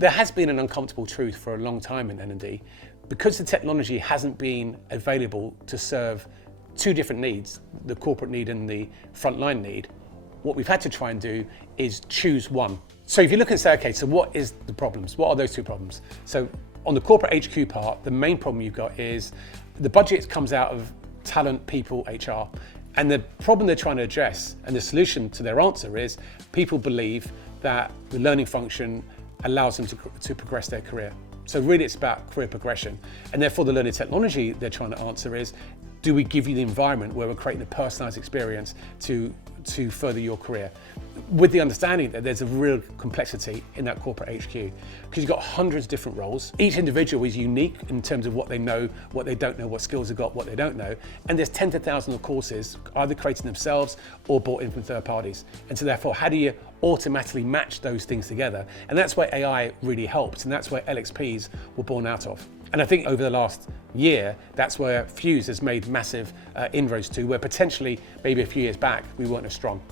There has been an uncomfortable truth for a long time in N&D. Because the technology hasn't been available to serve two different needs, the corporate need and the frontline need, what we've had to try and do is choose one. So if you look and say, okay, so what is the problems? What are those two problems? So on the corporate HQ part, the main problem you've got is the budget comes out of talent, people, HR. And the problem they're trying to address and the solution to their answer is people believe that the learning function allows them to progress their career. So really it's about career progression. And therefore the learning technology they're trying to answer is, do we give you the environment where we're creating a personalized experience to further your career? With the understanding that there's a real complexity in that corporate HQ, because you've got hundreds of different roles. Each individual is unique in terms of what they know, what they don't know, what skills they've got, what they don't know. And there's tens of thousands of courses either created themselves or bought in from third parties. And so therefore, how do you automatically match those things together? And that's where AI really helps. And that's where LXPs were born out of. And I think over the last year, that's where Fuse has made massive inroads to, where potentially maybe a few years back, we weren't as strong.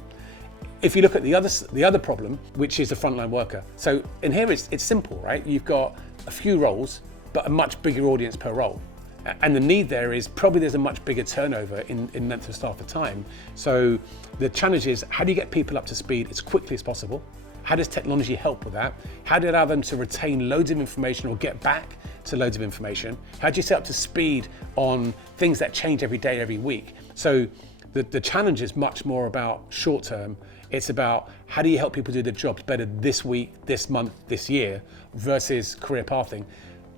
If you look at the other problem, which is the frontline worker. So in here, it's simple, right? You've got a few roles, but a much bigger audience per role. And the need there is probably there's a much bigger turnover in length of staff of time. So the challenge is, how do you get people up to speed as quickly as possible? How does technology help with that? How do you allow them to retain loads of information or get back to loads of information? How do you set up to speed on things that change every day, every week? So the challenge is much more about short term. It's about how do you help people do their jobs better this week, this month, this year, versus career pathing.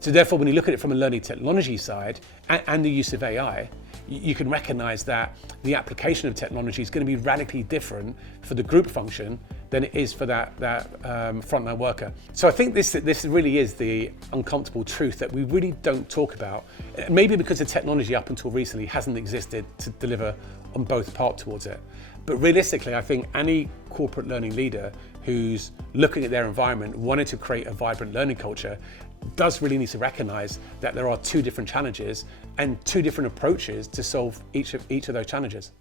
So therefore, when you look at it from a learning technology side and the use of AI, you can recognize that the application of technology is going to be radically different for the group function than it is for that frontline worker. So I think this really is the uncomfortable truth that we really don't talk about. Maybe because the technology up until recently hasn't existed to deliver on both parts towards it. But realistically, I think any corporate learning leader who's looking at their environment, wanting to create a vibrant learning culture, does really need to recognize that there are two different challenges and two different approaches to solve each of those challenges.